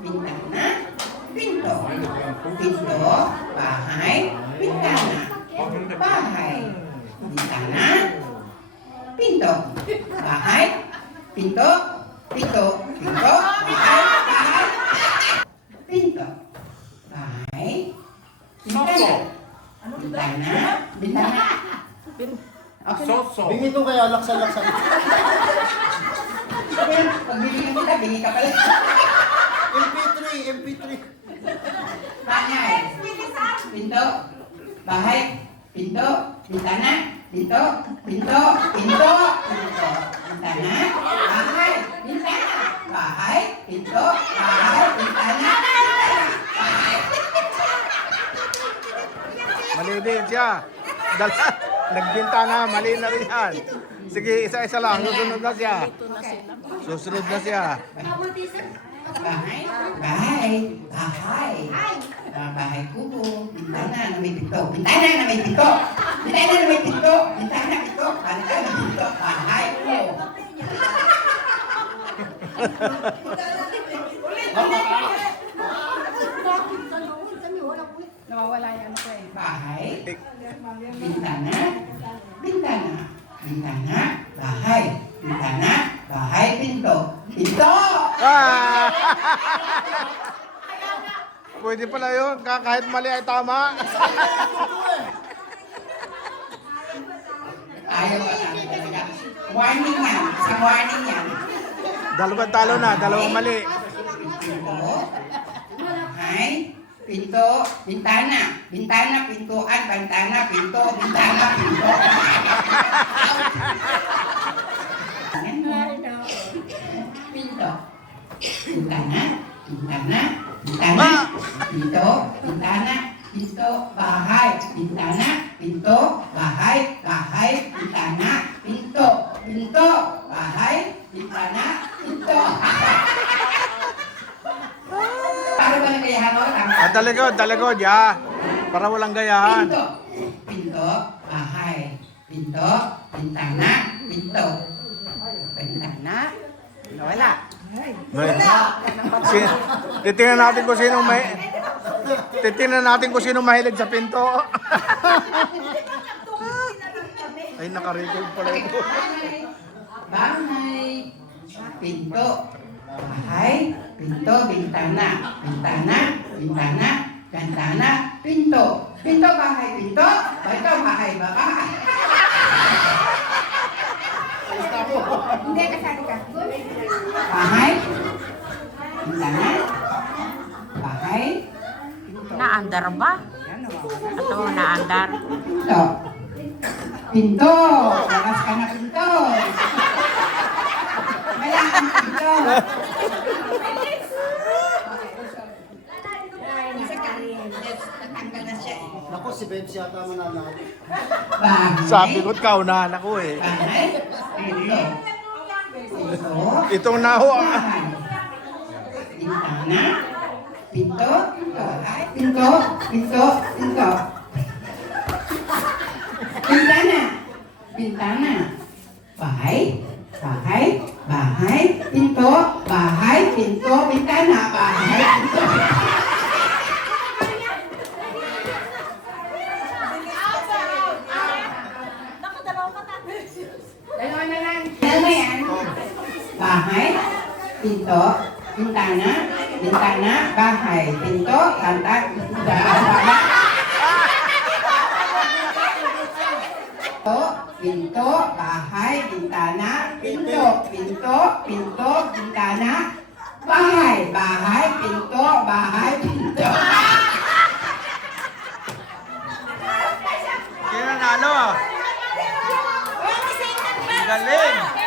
bintana, pinto. Pinto, bahay, bintana. Bahay, bintana, pinto. Bahay, pinto, pinto, pinto, bahay, bahay. Pinto, bahay, bintana. Bintana, bintana. Okay. Bingi to kaya laksan-laksan. Pag binigyan kita, bingi ka pala. MP3. Bahay, pinto, bahay, pinto, bintana, pinto, pinto, pinto, pinto, bintana, bahay, bintana, bahay, pinto, bahay, bintana, bahay. Mali din siya. Nagbinta na, mali na rin yan. Sige, isa-isa lang. Susunod na siya. Susunod na siya. Bahay, bahay, bahay. Bahay kubo, bintana na may pinto, bintana na may pinto, bintana na may pinto, bintana, pinto, bintana, pinto, bahay kubo. Nawawala yung ano ko eh. Bahay, bintana, bintana, bintana, bahay, bintana, bahay, pinto, pinto! Ah! Pwede pala yun. Kahit mali ay tama. Ayaw ba talaga? Warning yan, sa warning yan. Dalawang talo na, dalawang mali. Pinto, bahay, pinto, bintana, bintana, pintuan, bintana, pinto, bintana, pinto. Pinto, bintana, bintana, bintana, pinto, bintana, pinto, bahay, bintana, pinto, bahay, bahay, bintana, pinto, pinto, bahay, bintana, pinto. Para ba nagayahan mo? Talikod, ya. Para walang gayahan. Pinto, pinto, bahay, pinto, bintana, pinto. Bintana, wala. May, titingnan natin kung sino may... Titingnan natin kung sino mahilig sa pinto. Ay, nakarecord pala ito. Bahay, pinto, bahay, pinto, bintana, bintana, bintana, bintana, pinto, pinto, bahay, pinto, pinto, bahay, bahay. Hindi, kasali ka. Bahay, bintana, bahay, Naandar ba? Ito, naandar. pinto, pinto, labas ka na pinto. Wala kang pinto. Natanggal na siya eh. Ako si Bebs yata mananalo. Bahay, Sabi ko, kaunahan ako eh. bahay, pinto, pinto, Itong naho, bahay, bintana, pinto, pinto, ay, pinto, pinto, pinto. Bintana, bintana, bahay, bahay, bahay, pinto, bahay, pinto, bintana, bahay, pinto. Dalawa na lang. Dalawa yan. Bahay, pinto, bintana, bintana, bahay, pinto, lantak, bintana. Pinto, bahay, bintana, pinto, pinto, pinto, bintana, bahay, bahay, pinto, bahay, pinto. sino nalo? Galing!